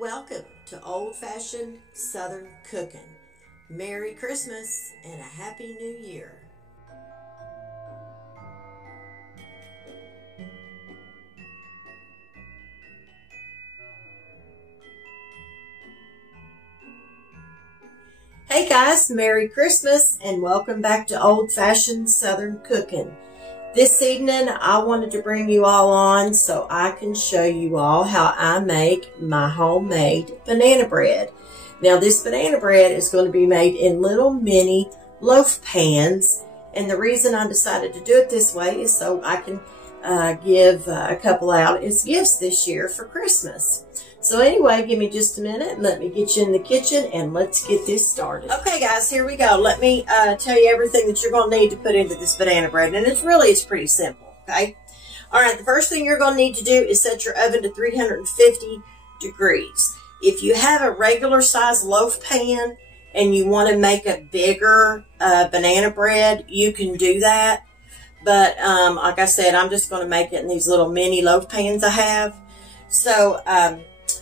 Welcome to old-fashioned Southern cooking. Merry Christmas and a Happy New Year. Hey guys, Merry Christmas and welcome back to old-fashioned Southern cooking. This evening, I wanted to bring you all on so I can show you all how I make my homemade banana bread. Now, this banana bread is going to be made in little mini loaf pans. And the reason I decided to do it this way is so I can give a couple out as gifts this year for Christmas. So anyway, give me just a minute and let me get you in the kitchen and let's get this started. Okay guys, here we go. Let me tell you everything that you're going to need to put into this banana bread. And it's pretty simple, okay? All right, the first thing you're going to need to do is set your oven to 350 degrees. If you have a regular size loaf pan and you want to make a bigger banana bread, you can do that. But like I said, I'm just going to make it in these little mini loaf pans I have. So,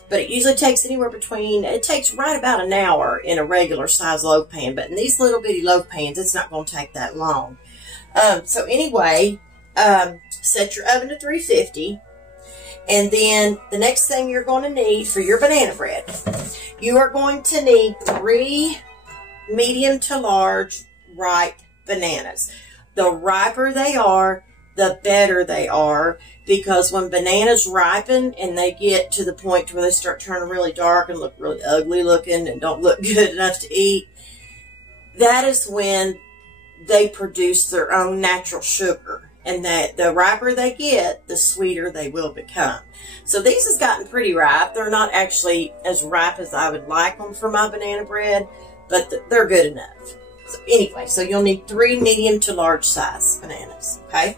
but it usually takes anywhere between, it takes right about an hour in a regular size loaf pan. But in these little bitty loaf pans, it's not going to take that long. So anyway, set your oven to 350. And then the next thing you're going to need for your banana bread, you are going to need 3 medium to large ripe bananas. The riper they are, the better they are, because when bananas ripen and they get to the point where they start turning really dark and look really ugly looking and don't look good enough to eat, that is when they produce their own natural sugar. And that the riper they get, the sweeter they will become. So these has gotten pretty ripe. They're not actually as ripe as I would like them for my banana bread, but they're good enough. So anyway, so you'll need 3 medium to large size bananas, okay?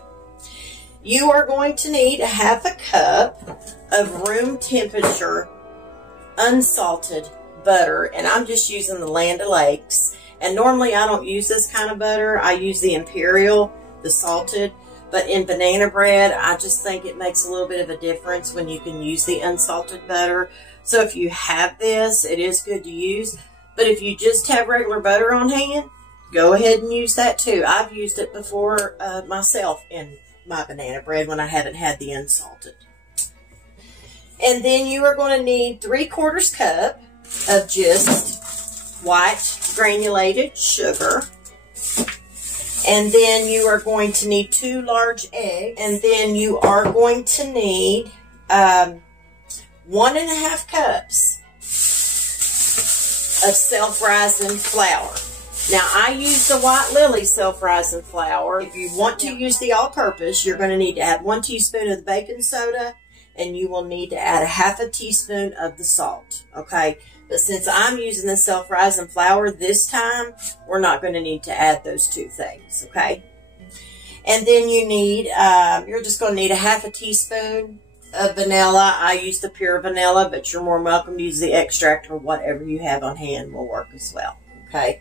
You are going to need a half a cup of room temperature unsalted butter, and I'm just using the Land O'Lakes. And normally I don't use this kind of butter. I use the Imperial, the salted. But in banana bread, I just think it makes a little bit of a difference when you can use the unsalted butter. So if you have this, it is good to use. But if you just have regular butter on hand, go ahead and use that too. I've used it before myself in my banana bread when I haven't had the unsalted. And then you are going to need 3/4 cup of just white granulated sugar. And then you are going to need 2 large eggs. And then you are going to need 1.5 cups of self-rising flour. Now, I use the White Lily self-rising flour. If you want to use the all-purpose, you're going to need to add 1 teaspoon of the baking soda, and you will need to add 1/2 teaspoon of the salt, okay? But since I'm using the self-rising flour this time, we're not going to need to add those 2 things, okay? And then you need, you're just going to need 1/2 teaspoon of vanilla. I use the pure vanilla, but you're more than welcome to use the extract or whatever you have on hand will work as well, okay?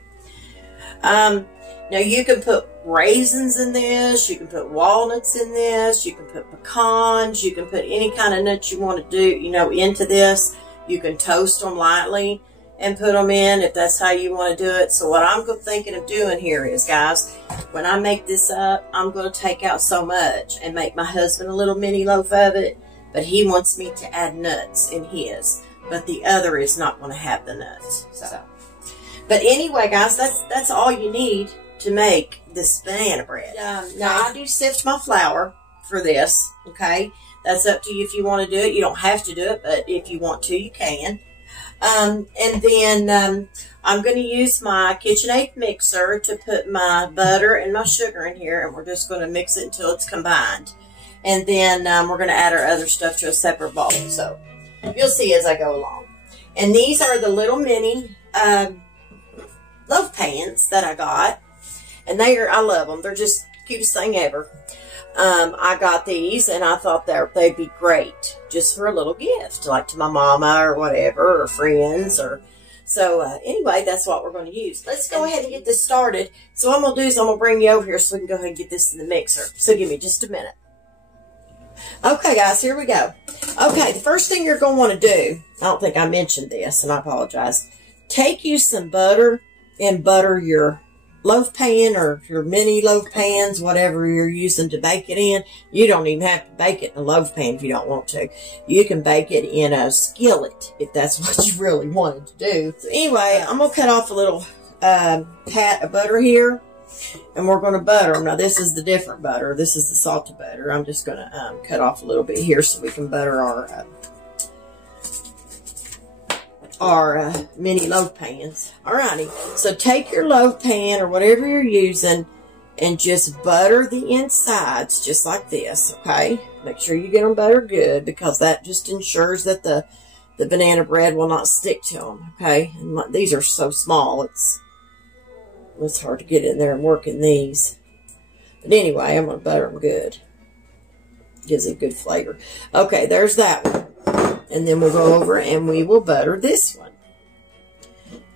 Now you can put raisins in this, you can put walnuts in this, you can put pecans, you can put any kind of nuts you want to do, you know, into this. You can toast them lightly and put them in if that's how you want to do it. So what I'm thinking of doing here is, guys, when I make this up, I'm going to take out so much and make my husband a little mini loaf of it. But he wants me to add nuts in his. But the other is not going to have the nuts. So, but anyway, guys, that's all you need to make this banana bread. Now, I do sift my flour for this, okay? That's up to you if you want to do it. You don't have to do it, but if you want to, you can. And then I'm going to use my KitchenAid mixer to put my butter and my sugar in here, and we're just going to mix it until it's combined. And then we're going to add our other stuff to a separate bowl. So you'll see as I go along. And these are the little mini loaf pans that I got. And I love them. They're just the cutest thing ever. I got these and I thought that they'd be great just for a little gift, like to my mama or whatever, or friends. So anyway, that's what we're going to use. Let's go ahead and get this started. So what I'm going to do is I'm going to bring you over here so we can go ahead and get this in the mixer. So give me just a minute. Okay, guys, here we go. Okay, the first thing you're going to want to do, I don't think I mentioned this, and I apologize. Take you some butter and butter your loaf pan or your mini loaf pans, whatever you're using to bake it in. You don't even have to bake it in a loaf pan if you don't want to. You can bake it in a skillet if that's what you really wanted to do. So anyway, I'm going to cut off a little pat of butter here. And we're going to butter them. Now, this is the different butter. This is the salted butter. I'm just going to cut off a little bit here so we can butter our mini loaf pans. Alrighty. So, take your loaf pan or whatever you're using and just butter the insides just like this, okay? Make sure you get them buttered good because that just ensures that the banana bread will not stick to them, okay? And these are so small, it's hard to get in there and work in these. But anyway, I'm going to butter them good. Gives it good flavor. Okay, there's that one. And then we'll go over and we will butter this one.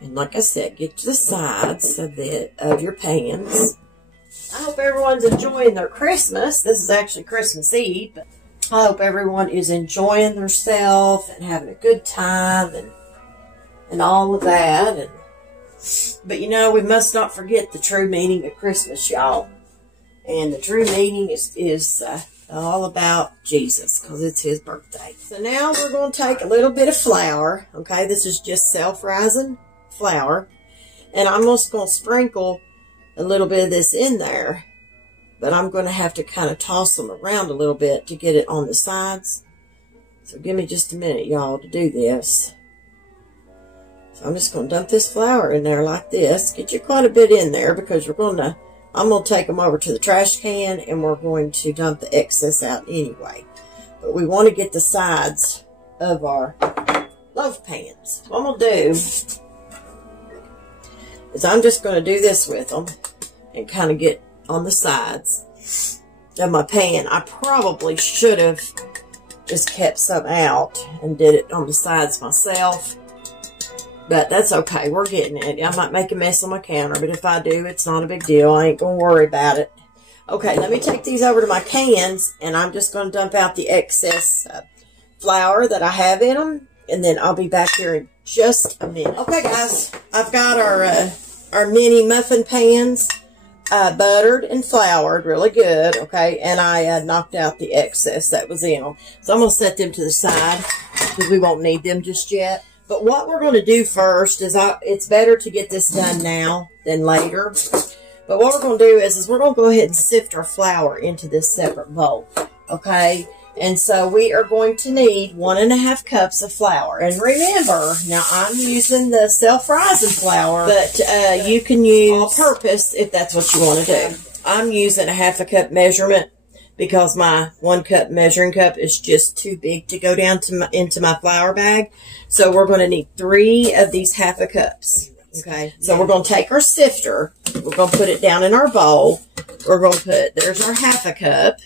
And like I said, get to the sides of your pans. I hope everyone's enjoying their Christmas. This is actually Christmas Eve. But I hope everyone is enjoying themselves and having a good time and all of that. But, you know, we must not forget the true meaning of Christmas, y'all. And the true meaning is all about Jesus because it's his birthday. So now we're going to take a little bit of flour. Okay, this is just self-rising flour. And I'm just going to sprinkle a little bit of this in there. But I'm going to have to kind of toss them around a little bit to get it on the sides. So give me just a minute, y'all, to do this. So I'm just going to dump this flour in there like this. Get you quite a bit in there because I'm going to take them over to the trash can and we're going to dump the excess out anyway. But we want to get the sides of our loaf pans. What I'm going to do is I'm just going to do this with them and kind of get on the sides of my pan. I probably should have just kept some out and did it on the sides myself. But that's okay. We're getting it. I might make a mess on my counter, but if I do, it's not a big deal. I ain't going to worry about it. Okay, let me take these over to my cans, and I'm just going to dump out the excess flour that I have in them, and then I'll be back here in just a minute. Okay, guys, I've got our mini muffin pans buttered and floured really good, okay, and I knocked out the excess that was in them. So I'm going to set them to the side because we won't need them just yet. But what we're going to do first is it's better to get this done now than later. But what we're going to do is we're going to go ahead and sift our flour into this separate bowl. Okay? And so we are going to need 1.5 cups of flour. And remember, now I'm using the self-rising flour, but you can use all-purpose if that's what you want to do. I'm using a 1/2 cup measurement because my 1 cup measuring cup is just too big to go down to into my flour bag. So we're going to need 3 of these 1/2 cups. Okay. So we're going to take our sifter. We're going to put it down in our bowl. We're going to put, there's our 1/2 cup.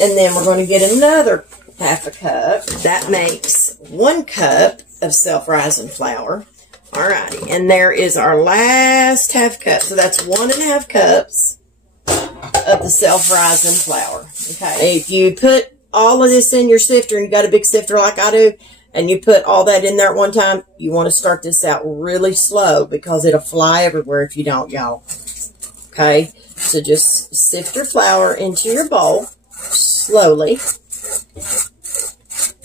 And then we're going to get another 1/2 cup. That makes 1 cup of self-rising flour. Alrighty. And there is our last 1/2 cup. So that's 1.5 cups of the self-rising flour. Okay. If you put all of this in your sifter and you got a big sifter like I do, and you put all that in there at one time, you want to start this out really slow because it'll fly everywhere if you don't, y'all. Okay. So just sift your flour into your bowl slowly.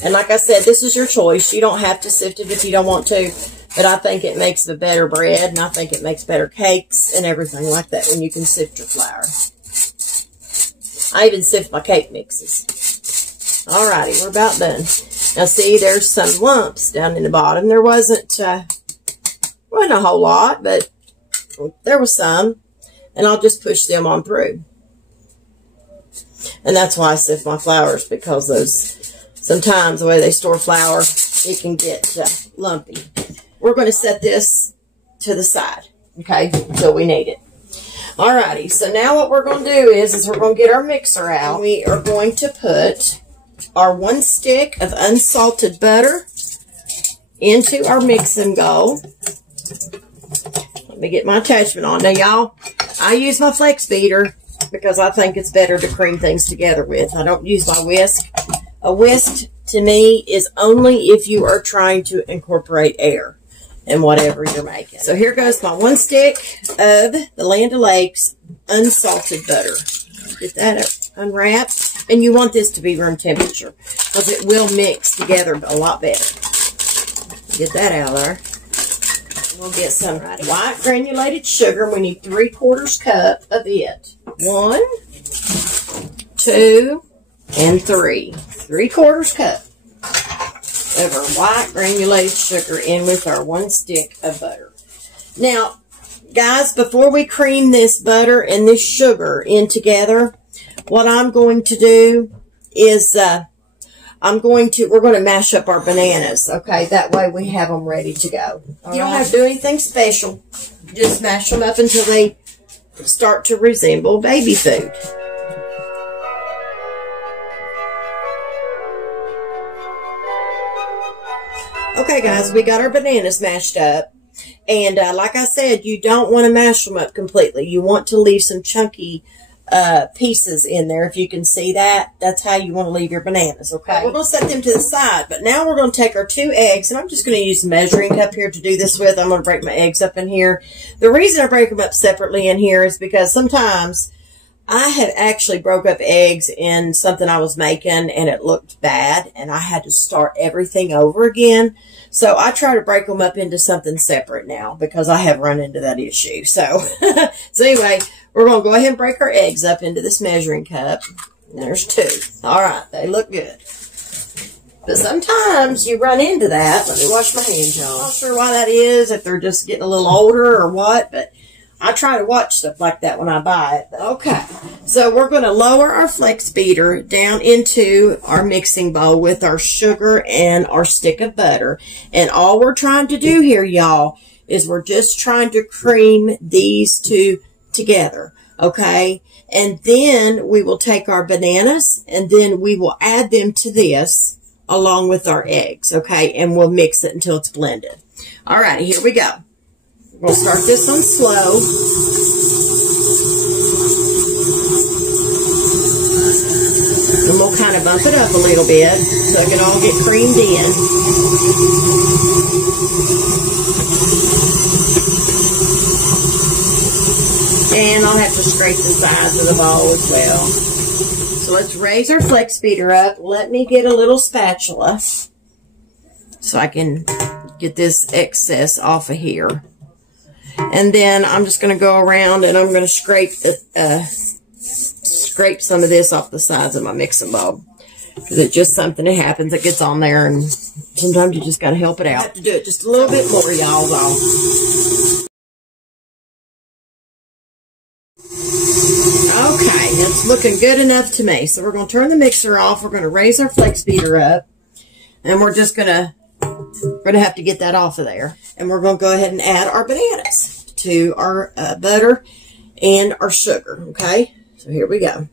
And like I said, this is your choice. You don't have to sift it if you don't want to. But I think it makes the better bread, and I think it makes better cakes and everything like that when you can sift your flour. I even sift my cake mixes. Alrighty, we're about done. Now see, there's some lumps down in the bottom. There wasn't a whole lot, but there was some. And I'll just push them on through. And that's why I sift my flours, because sometimes the way they store flour, it can get lumpy. We're going to set this to the side, okay, until we need it. Alrighty, so now what we're going to do is we're going to get our mixer out. And we are going to put our 1 stick of unsalted butter into our mixing bowl. Let me get my attachment on. Now, y'all, I use my flex beater. because I think it's better to cream things together with. I don't use my whisk. A whisk, to me, is only if you are trying to incorporate air in whatever you're making. So here goes my 1 stick of the Land O'Lakes unsalted butter. Get that unwrapped. And you want this to be room temperature because it will mix together a lot better. Get that out of there. We'll get some white granulated sugar. We need 3/4 cup of it. 1, 2, and 3. 3/4 cup of our white granulated sugar in with our 1 stick of butter. Now, guys, before we cream this butter and this sugar in together, what I'm going to do is we're going to mash up our bananas, okay? That way we have them ready to go. You don't have to do anything special. Just mash them up until they start to resemble baby food. Okay, guys, we got our bananas mashed up. And like I said, you don't want to mash them up completely. You want to leave some chunky pieces in there. If you can see that, that's how you want to leave your bananas, okay? We're going to set them to the side, but now we're going to take our 2 eggs, and I'm just going to use a measuring cup here to do this with. I'm going to break my eggs up in here. The reason I break them up separately in here is because sometimes I had actually broke up eggs in something I was making, and it looked bad, and I had to start everything over again. So I try to break them up into something separate now because I have run into that issue. So, so anyway, we're going to go ahead and break our eggs up into this measuring cup. And there's 2. All right, they look good. But sometimes you run into that. Let me wash my hands, y'all. I'm not sure why that is, if they're just getting a little older or what, but I try to watch stuff like that when I buy it. Okay, so we're going to lower our flex beater down into our mixing bowl with our sugar and our stick of butter. And all we're trying to do here, y'all, is we're just trying to cream these 2 together, okay? And then we will take our bananas and then we will add them to this along with our eggs, okay? And we'll mix it until it's blended. All right, here we go. We'll start this on slow. And we'll kind of bump it up a little bit so it can all get creamed in. And I'll have to scrape the sides of the bowl as well. So let's raise our flex beater up. Let me get a little spatula so I can get this excess off of here. And then I'm just going to go around and I'm going to scrape some of this off the sides of my mixing bowl. Because it's just something that happens that gets on there, and sometimes you just got to help it out. I have to do it just a little bit more, y'all, though. Okay, it's looking good enough to me. So we're going to turn the mixer off. We're going to raise our flex beater up. And we're just going to have to get that off of there. And we're going to go ahead and add our bananas to our butter and our sugar, okay? So here we go.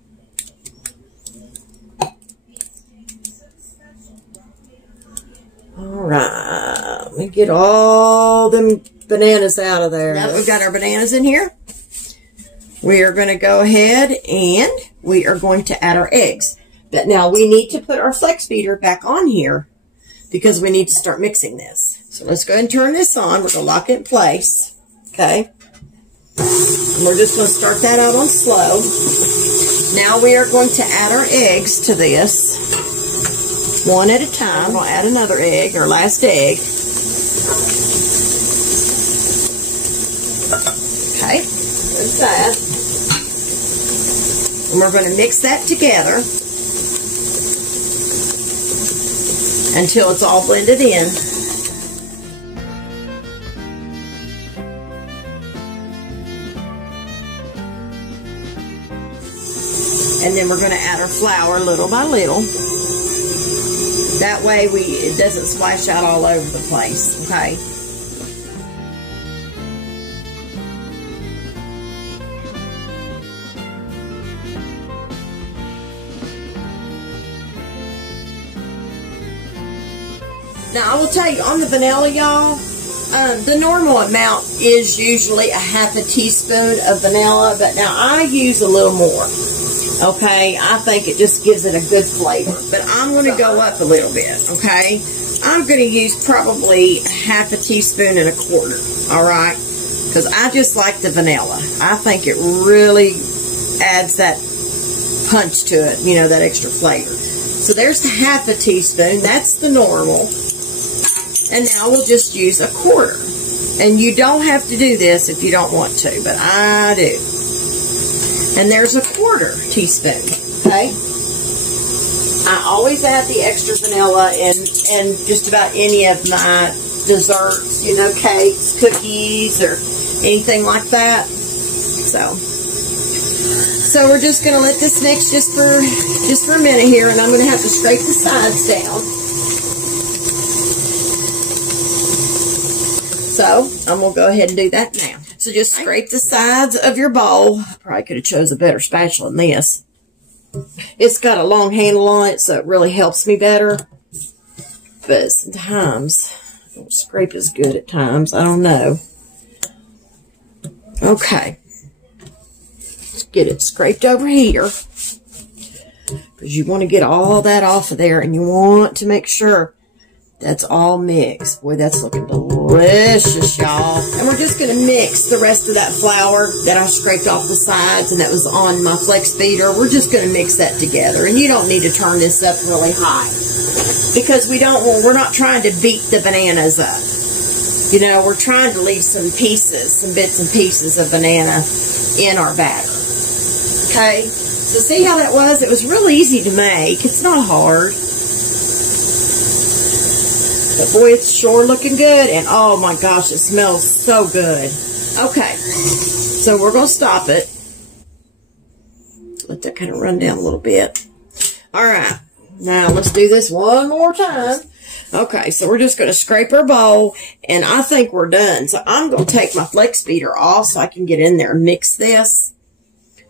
All right, let me get all them bananas out of there. Now that we've got our bananas in here, we are going to go ahead and we are going to add our eggs. But now we need to put our flex beater back on here because we need to start mixing this. So let's go ahead and turn this on. We're going to lock it in place, okay? And we're just going to start that out on slow. Now we are going to add our eggs to this, one at a time. We'll add another egg, our last egg. Okay, there's that. And we're going to mix that together until it's all blended in. And then we're going to add our flour little by little. That way it doesn't splash out all over the place, okay? Now, I will tell you, on the vanilla, y'all, The normal amount is usually a half a teaspoon of vanilla, but now I use a little more. Okay, I think it just gives it a good flavor. But I'm going to go up a little bit, okay? I'm going to use probably half a teaspoon and a quarter, all right? Because I just like the vanilla. I think it really adds that punch to it, you know, that extra flavor. So there's the half a teaspoon. That's the normal. And now we'll just use a quarter. And you don't have to do this if you don't want to, but I do. And there's a quarter teaspoon, okay? I always add the extra vanilla in just about any of my desserts, you know, cakes, cookies, or anything like that. So we're just going to let this mix just for a minute here, and I'm going to have to scrape the sides down. So I'm going to go ahead and do that now. So just scrape the sides of your bowl. Probably could have chose a better spatula than this. It's got a long handle on it, so it really helps me better. But sometimes I don't scrape as good at times. I don't know. Okay. Let's get it scraped over here. Because you want to get all that off of there, and you want to make sure that's all mixed. Boy, that's looking delicious, y'all. And we're just going to mix the rest of that flour that I scraped off the sides and that was on my flex beater. We're just going to mix that together. And you don't need to turn this up really high, because we're not trying to beat the bananas up. You know, we're trying to leave some bits and pieces of banana in our batter. Okay? So see how that was? It was real easy to make. It's not hard. But boy, it's sure looking good. And oh my gosh, it smells so good. Okay, so we're going to stop it. Let that kind of run down a little bit. All right, now let's do this one more time. Okay, so we're just going to scrape our bowl, and I think we're done. So I'm going to take my flex beater off so I can get in there and mix this.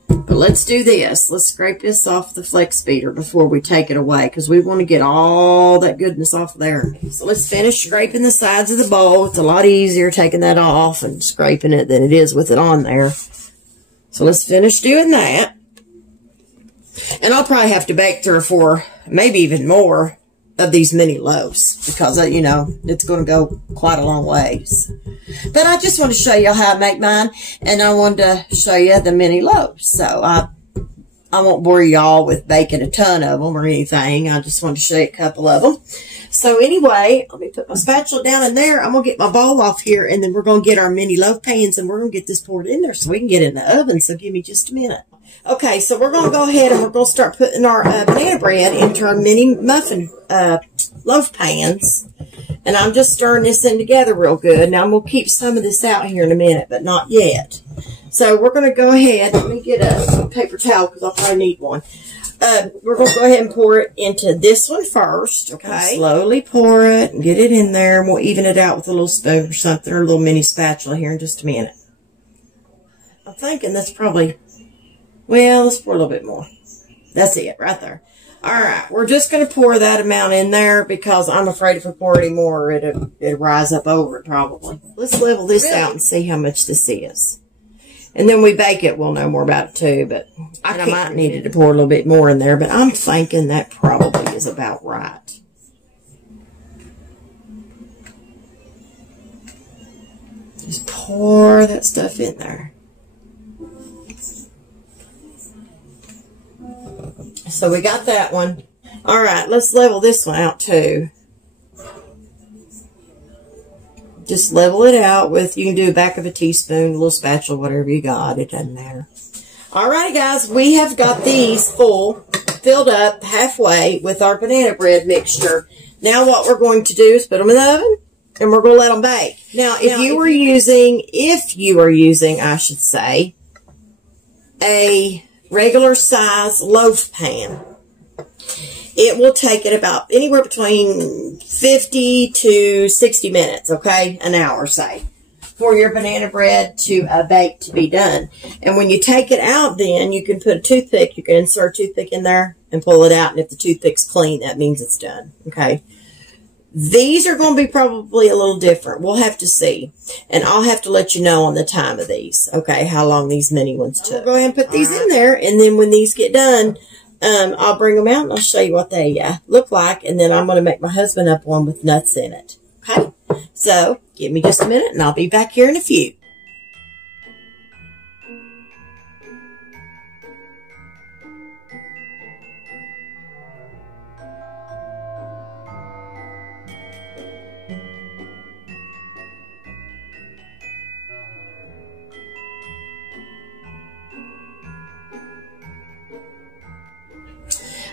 But let's do this. Let's scrape this off the flex beater before we take it away, because we want to get all that goodness off of there. So let's finish scraping the sides of the bowl. It's a lot easier taking that off and scraping it than it is with it on there. So let's finish doing that. And I'll probably have to bake 3 or 4, maybe even more of these mini loaves, because, you know, it's going to go quite a long ways. But I just want to show you how I make mine, and I wanted to show you the mini loaves. So I won't bore y'all with baking a ton of them or anything. I just want to show you a couple of them. So anyway, let me put my spatula down in there. I'm going to get my bowl off here, and then we're going to get our mini loaf pans, and we're going to get this poured in there so we can get it in the oven. So give me just a minute. Okay, so we're going to go ahead and we're going to start putting our banana bread into our mini muffin loaf pans. And I'm just stirring this in together real good. Now, I'm going to keep some of this out here in a minute, but not yet. So we're going to go ahead. Let me get a paper towel, because I'll probably need one. We're going to go ahead and pour it into this one first. Okay. Slowly pour it and get it in there. And we'll even it out with a little spoon or something, or a little mini spatula here in just a minute. I'm thinking that's probably... Well, let's pour a little bit more. That's it, right there. All right, we're just going to pour that amount in there, because I'm afraid if we pour any more, it'll rise up over it probably. Let's level this out and see how much this is. And then we bake it, we'll know more about it too. But I might need to pour a little bit more in there, but I'm thinking that probably is about right. Just pour that stuff in there. So we got that one. All right, let's level this one out too. Just level it out with, you can do a back of a teaspoon, a little spatula, whatever you got. It doesn't matter. All right, guys, we have got these filled up halfway with our banana bread mixture. Now what we're going to do is put them in the oven, and we're going to let them bake. Now, if you are using, I should say, a regular size loaf pan, it will take it about anywhere between 50 to 60 minutes, okay, an hour, say, for your banana bread to bake to be done. And when you take it out, then you can put a toothpick, you can insert a toothpick in there and pull it out, and if the toothpick's clean, that means it's done, okay. These are going to be probably a little different. We'll have to see. And I'll have to let you know on the time of these. Okay, how long these mini ones took. I'll go ahead and put these in there. And then when these get done, I'll bring them out and I'll show you what they look like. And then I'm going to make my husband up one with nuts in it. Okay, so give me just a minute and I'll be back here in a few.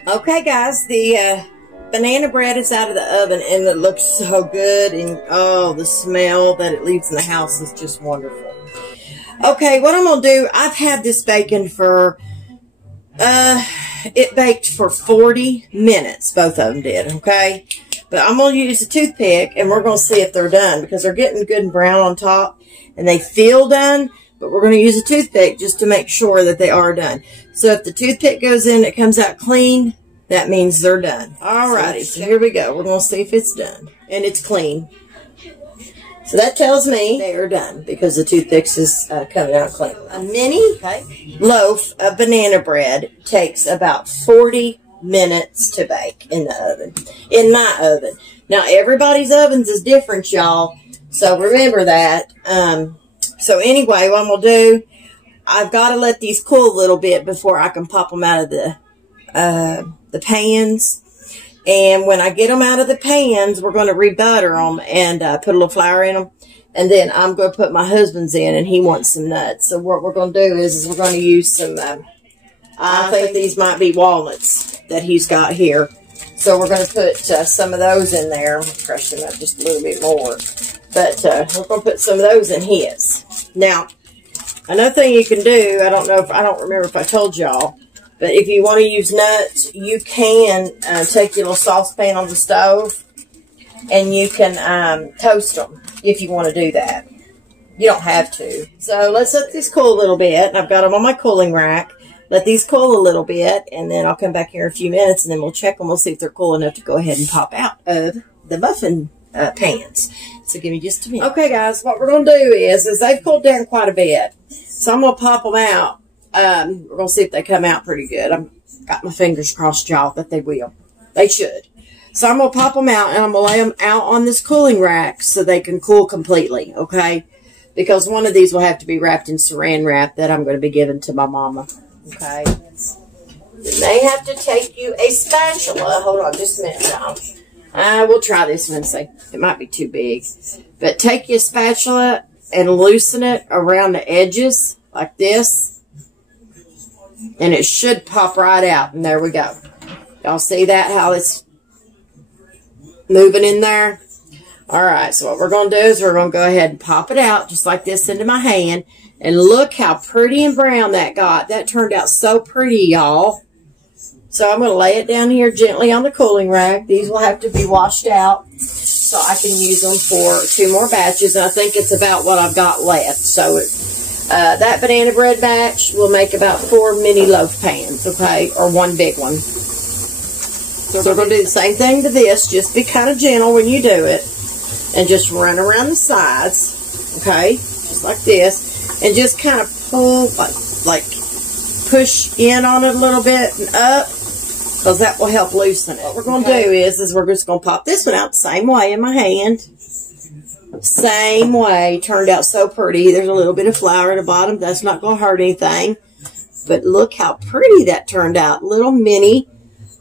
Okay, guys, the banana bread is out of the oven, and it looks so good, and oh, the smell that it leaves in the house is just wonderful. Okay, what I'm going to do, I've had this baking for, it baked for 40 minutes, both of them did, okay? But I'm going to use a toothpick, and we're going to see if they're done, because they're getting good and brown on top, and they feel done. But we're going to use a toothpick just to make sure that they are done. So if the toothpick goes in, it comes out clean, that means they're done. Alrighty, so here we go. We're going to see if it's done. And it's clean. So that tells me they are done because the toothpick is coming out clean. A mini loaf of banana bread takes about 40 minutes to bake in the oven. In my oven. Now, everybody's ovens is different, y'all. So remember that. So anyway, what I'm going to do, I've got to let these cool a little bit before I can pop them out of the pans. And when I get them out of the pans, we're going to re-butter them and put a little flour in them. And then I'm going to put my husband's in, and he wants some nuts. So what we're going to do is we're going to use some, I think these might be walnuts that he's got here. So we're going to put some of those in there. Crush them up just a little bit more. But we're going to put some of those in his. Now, another thing you can do, I don't remember if I told y'all, but if you want to use nuts, you can take your little saucepan on the stove and you can toast them if you want to do that. You don't have to. So let's let these cool a little bit. I've got them on my cooling rack. Let these cool a little bit, and then I'll come back here in a few minutes, and then we'll check them. We'll see if they're cool enough to go ahead and pop out of the muffin pans. So give me just a minute. Okay, guys, what we're going to do is they've cooled down quite a bit. So I'm going to pop them out. We're going to see if they come out pretty good. I've got my fingers crossed, y'all, that they will. They should. So I'm going to pop them out, and I'm going to lay them out on this cooling rack so they can cool completely, okay? Because one of these will have to be wrapped in saran wrap that I'm going to be giving to my mama, okay? You may have to take you a spatula. Hold on just a minute, y'all. We'll try this one and see. It might be too big. But take your spatula and loosen it around the edges like this. And it should pop right out. And there we go. Y'all see that? How it's moving in there? Alright, so what we're going to do is we're going to go ahead and pop it out just like this into my hand. And look how pretty and brown that got. That turned out so pretty, y'all. So I'm going to lay it down here gently on the cooling rack. These will have to be washed out so I can use them for 2 more batches. And I think it's about what I've got left. So that banana bread batch will make about 4 mini loaf pans, okay? Or 1 big one. So we're going to do the same thing to this. Just be kind of gentle when you do it. And just run around the sides, okay? Just like this. And just kind of pull, like push in on it a little bit and up. Because that will help loosen it. What we're going to do is we're just going to pop this one out the same way in my hand. Same way. Turned out so pretty. There's a little bit of flour at the bottom. That's not going to hurt anything. But look how pretty that turned out. Little mini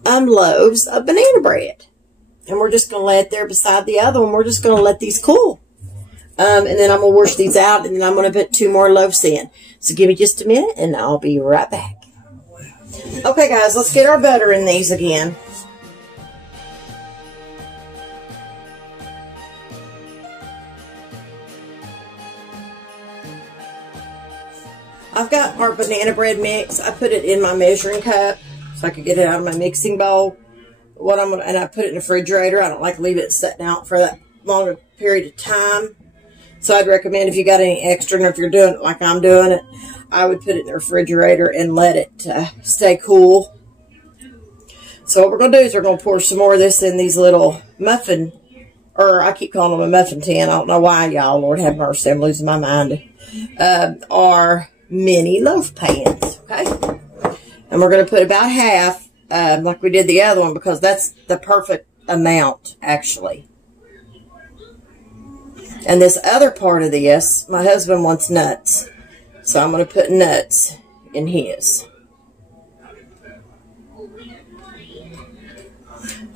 loaves of banana bread. And we're just going to lay it there beside the other one. We're just going to let these cool. And then I'm going to wash these out. And then I'm going to put 2 more loaves in. So give me just a minute and I'll be right back. Okay, guys, let's get our butter in these again. I've got our banana bread mix. I put it in my measuring cup so I could get it out of my mixing bowl. And I put it in the refrigerator. I don't like to leave it sitting out for that long a period of time. So I'd recommend if you got any extra, and if you're doing it like I'm doing it, I would put it in the refrigerator and let it stay cool. So what we're going to do is we're going to pour some more of this in these little muffin or I keep calling them a muffin tin. I don't know why, y'all. Lord have mercy, I'm losing my mind. Are mini loaf pans, okay? And we're going to put about half, like we did the other one, because that's the perfect amount, actually. And this other part of this, my husband wants nuts. So I'm going to put nuts in his.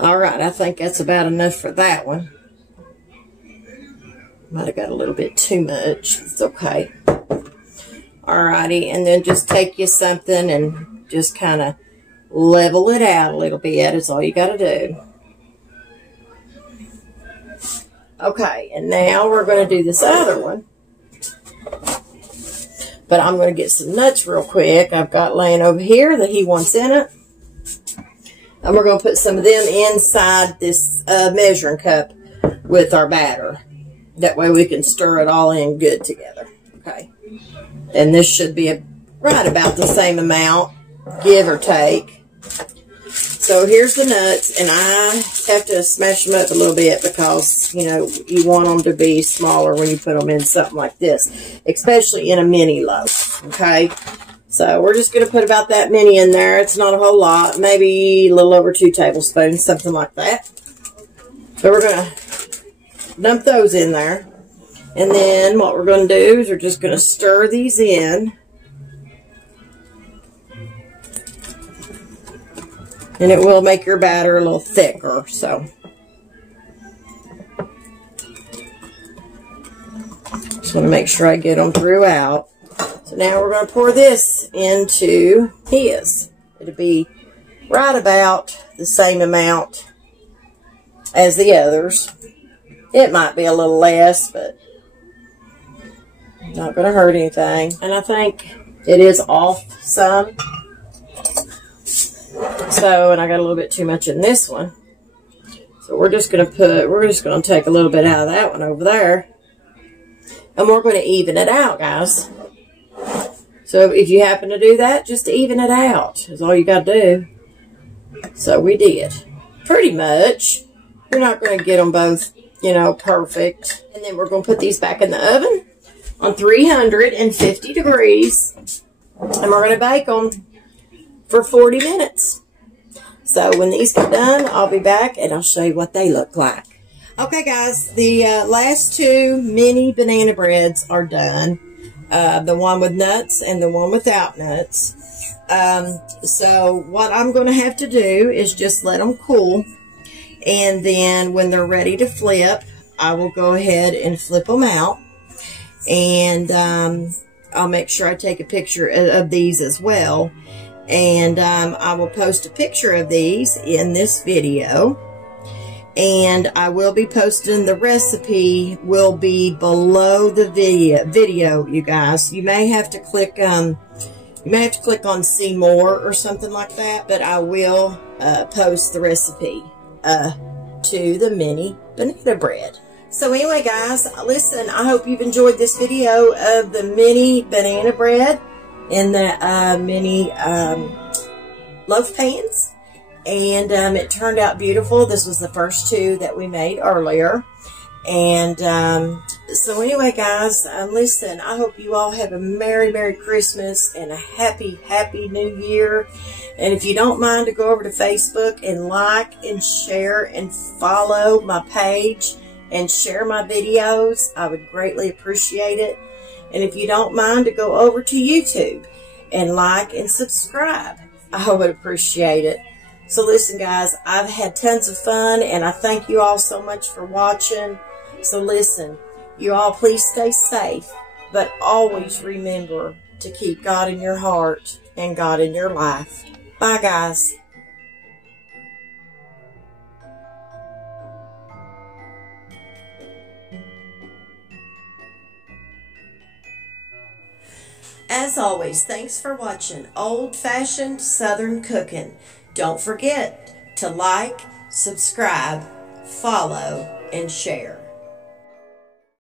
Alright, I think that's about enough for that one. Might have got a little bit too much. It's okay. Alrighty, and then just take you something and just kind of level it out a little bit. That's all you got to do. Okay, and now we're going to do this other one. But I'm going to get some nuts real quick. I've got laying over here that he wants in it. And we're going to put some of them inside this measuring cup with our batter. That way we can stir it all in good together. Okay. And this should be right about the same amount, give or take. So here's the nuts, and I have to smash them up a little bit because, you know, you want them to be smaller when you put them in something like this, especially in a mini loaf, okay? So we're just going to put about that many in there. It's not a whole lot, maybe a little over 2 tablespoons, something like that. So we're going to dump those in there. And then what we're going to do is we're just going to stir these in. And it will make your batter a little thicker, so. Just want to make sure I get them throughout. So now we're going to pour this into his. It'll be right about the same amount as the others. It might be a little less, but not going to hurt anything. And I think it is off some. So, and I got a little bit too much in this one. So we're just going to take a little bit out of that one over there. And we're going to even it out, guys. So if you happen to do that, just even it out is all you got to do. So we did. Pretty much. You're not going to get them both, you know, perfect. And then we're going to put these back in the oven on 350 degrees. And we're going to bake them for 40 minutes. So when these get done, I'll be back and I'll show you what they look like. Okay, guys, the last 2 mini banana breads are done. The one with nuts and the one without nuts. So what I'm going to have to do is just let them cool. And then when they're ready to flip, I will go ahead and flip them out. And I'll make sure I take a picture of these as well. And I will post a picture of these in this video. And I will be posting the recipe will be below the video, you guys. You may have to click on see more or something like that, but I will post the recipe to the mini banana bread. So anyway, guys, listen, I hope you've enjoyed this video of the mini banana bread and the mini loaf pans. And it turned out beautiful. This was the first 2 that we made earlier. And so anyway, guys, listen, I hope you all have a Merry, Merry Christmas and a Happy, Happy New Year. And if you don't mind to go over to Facebook and like and share and follow my page and share my videos, I would greatly appreciate it. And if you don't mind to go over to YouTube and like and subscribe, I would appreciate it. So listen, guys, I've had tons of fun, and I thank you all so much for watching. So listen, you all please stay safe, but always remember to keep God in your heart and God in your life. Bye, guys. As always, thanks for watching Old-Fashioned Southern Cooking. Don't forget to like, subscribe, follow, and share.